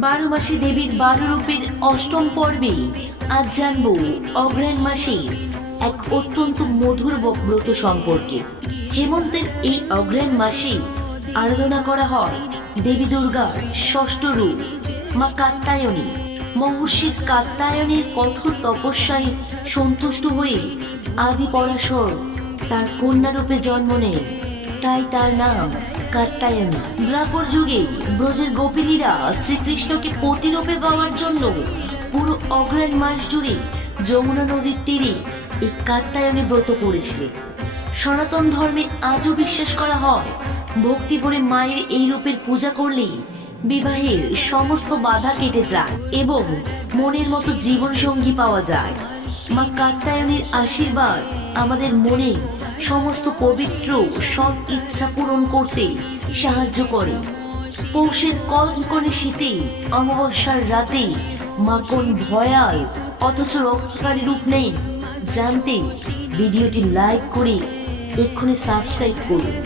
বারো মাসে দেবীর 12 রূপের অষ্টম পর্বে আজ জানব অগ্রহায়ণ মাসের এক অত্যন্ত মধুর ব্রত সম্পর্কে। হেমন্তের এই অগ্রহায়ণ মাসে আরাধনা করা হয় দেবী দুর্গার ষষ্ঠ রূপ মা কাত্যায়নী। মহর্ষি কাত্যায়নের কঠোর তপস্যায় সন্তুষ্ট হয়ে আদি পরাশর তার কন্যা রূপে জন্ম নেন, তাই তার নাম কাত্যায়নী। দ্বাপর যুগে ব্রজের গোপিনীরা শ্রীকৃষ্ণকে পতিরূপে পাওয়ার জন্য পুরো অগ্রহায়ণ মাস জুড়ে যমুনা নদীর তীরে এই কাত্যায়নী ব্রত করেছিলেন। সনাতন ধর্মে আজও বিশ্বাস করা হয় ভক্তি করে মায়ের এই রূপের পূজা করলে বিবাহের সমস্ত বাধা কেটে যায় এবং মনের মতো জীবন সঙ্গী পাওয়া যায়। মা কাত্যায়নীর আশীর্বাদ আমাদের মনে সমস্ত পবিত্র সব ইচ্ছা পূরণ করতে সাহায্য করে। পৌষের কনকনে শীতে অমাবস্যার রাতে মা কোন ভয়াল অথচ রক্ষাকারী রূপ নেই জানতে ভিডিওটি লাইক করে এক্ষুনি সাবস্ক্রাইব করুন।